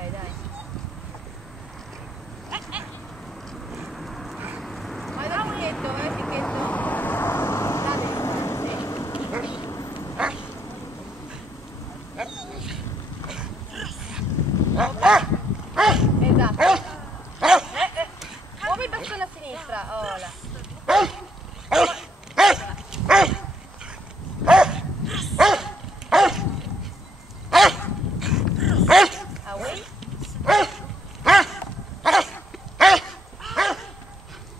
dai, dai. Vai dal picchetto, vai dal picchetto. Da destra, sì. Esatto. Muovi il bastone a sinistra, oh là. Away.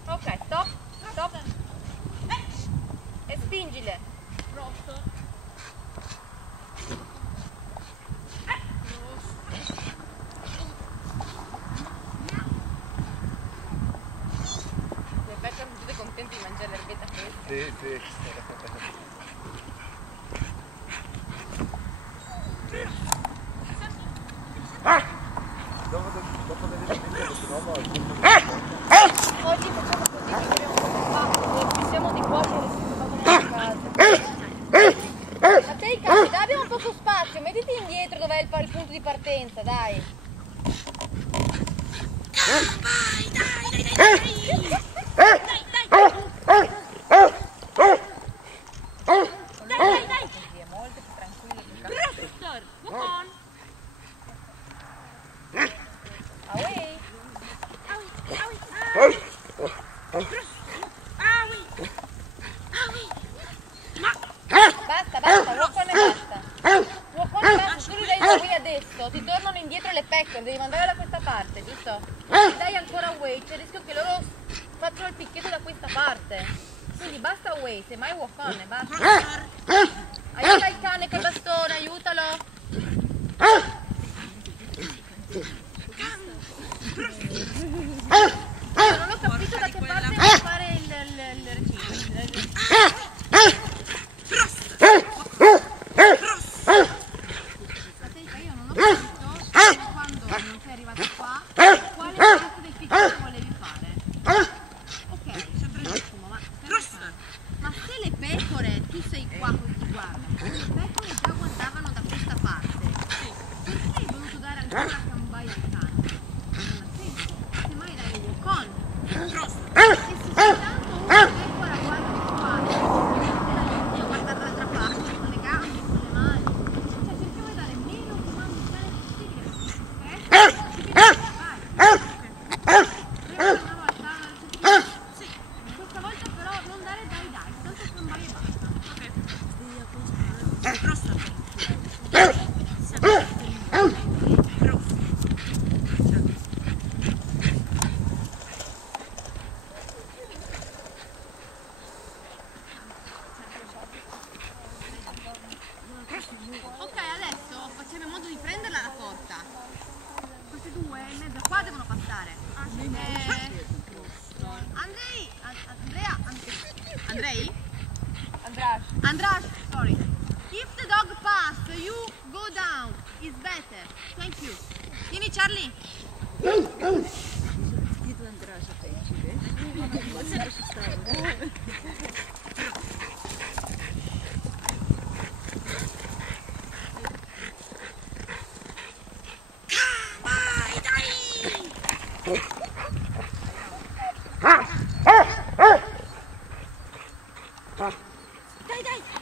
Ok, stop, stop. E spingile. Sono tutti contenti di mangiare l'erbetta fresca. Sì, sì. Dopo delle spinte si trova oggi facciamo così, abbiamo questo spazio, fissiamo di qua e a te cani, dai, abbiamo poco spazio, mettiti indietro dove è il punto di partenza, dai. Vai, dai. Così è molto più tranquillo che Professor, go on. Away. Basta, walk on e basta. Walk on e basta, tu li dai da qui adesso, ti tornano indietro le pecore, devi mandare da questa parte, giusto? Se dai ancora away, c'è il rischio che loro facciano il picchetto da questa parte. Quindi basta away, semmai walk on e basta. Aiuta il cane col bastone, aiutalo. Non ho capito da che parte vuoi fare il recino. Io non ho capito quando non sei arrivato qua quale parte del picchetto volevi fare. Ok, benissimo, ma se le pecore, tu sei qua così, guarda, se le pecore già guardavano da questa parte, perché hai voluto dare ancora cambai al cane? Non ha senso, semmai dai un walk on. E se soltanto una pecora guarda di qua, io guarda dall'altra parte, con le gambe, con le mani, cioè cerchiamo di dare meno comandi al cane possibile, ok? Questa volta però non dare dai, tanto cambai e basta. Ok, adesso facciamo in modo di prenderla la porta. Queste due in mezzo qua devono passare. Andras, sorry. If the dog pass, you go down. It's better. Thank you. Vieni Charlie.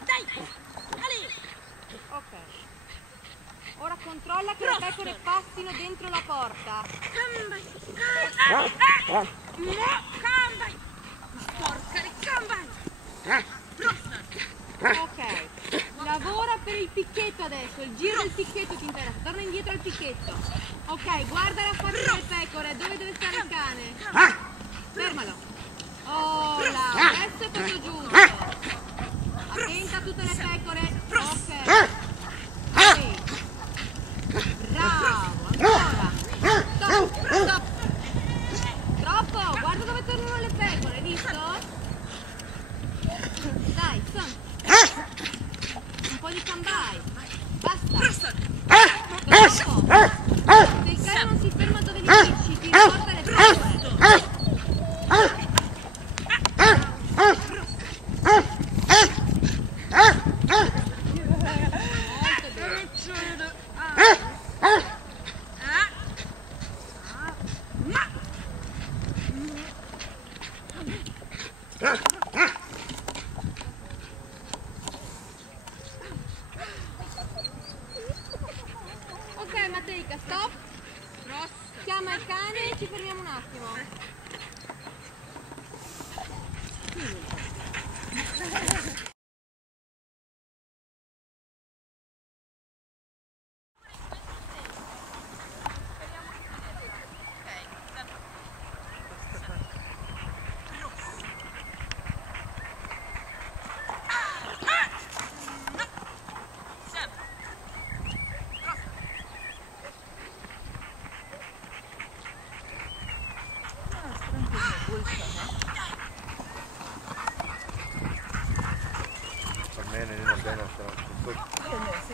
Dai. Ali. Ok. Ora controlla che le pecore passino dentro la porta. Cambai. Porca cambai. Ok. Lavora per il picchetto adesso. Il giro del picchetto ti interessa. Torna indietro al picchetto. Ok, guarda la faccia delle pecore. Dove stare il cane? Fermalo. Oh là, adesso è fatto giusto. Attenta a tutte le pecore. Ok. Sì. Bravo, ancora. Stop. Troppo, guarda dove tornano le pecore, hai visto? Dai, su. Un po' di cambai. Basta. Troppo. Se il cane non si ferma dove li dici, ti riporta le pecore.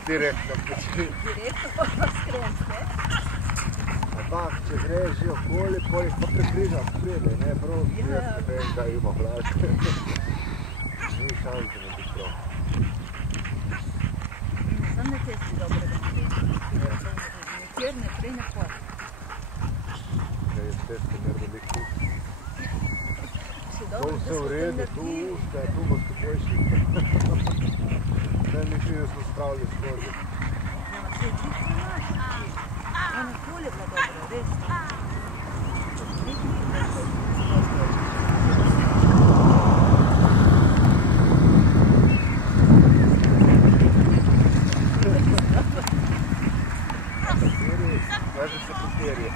Diretto. Diretto po' na skrenske. Ampak, če greš že okoli, pol jih pa prekrižaš prede, ne, prav da ima vlač. Ni šanse na biti prav. Sam na cesti dobrega ne vem. Nikjer ne prej ne pol. Kaj je s ceste naredili kus. Si To dobro, vse v redu, tu usta, tu bo skupojši. Ne misli, da smo spravili skozi. Nema se čisto naš. Ona ful je bila dobra, res. Kaže se papirje.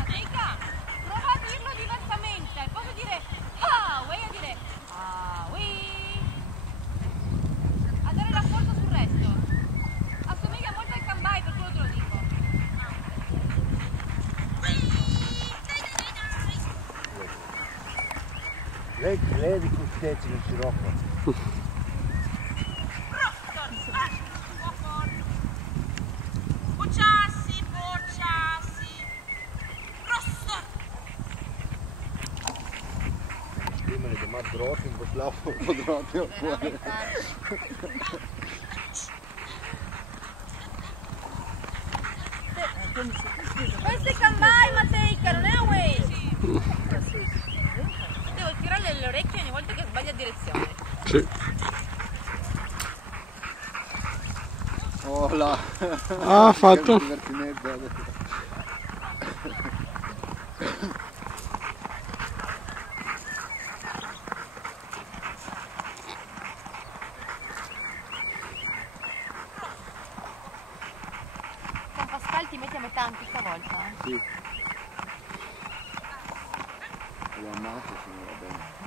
Aneika, prova a dirlo diversamente. Al posto di dire ah, vuoi a dire ah, oui. A dare la forza sul resto. Assomiglia molto al cambay, per quello te lo dico. Lei di costecci non si rocca. Počasi. Prostor. Imeli doma drot in bo šla po droti okoli. Questo è cambay, Matejka, non è un way. Devo tirare le orecchie ogni volta che sbaglia direzione. Sì. Oh là! Ah, fatto. Che divertimento. Con Pascal ti metti a metà anche stavolta? Sì. Lo ammazzo se non va bene.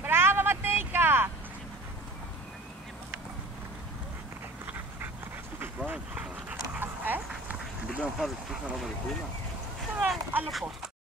Brava Matejka! Dobbiamo fare la stessa roba di prima? Sono all'opposto.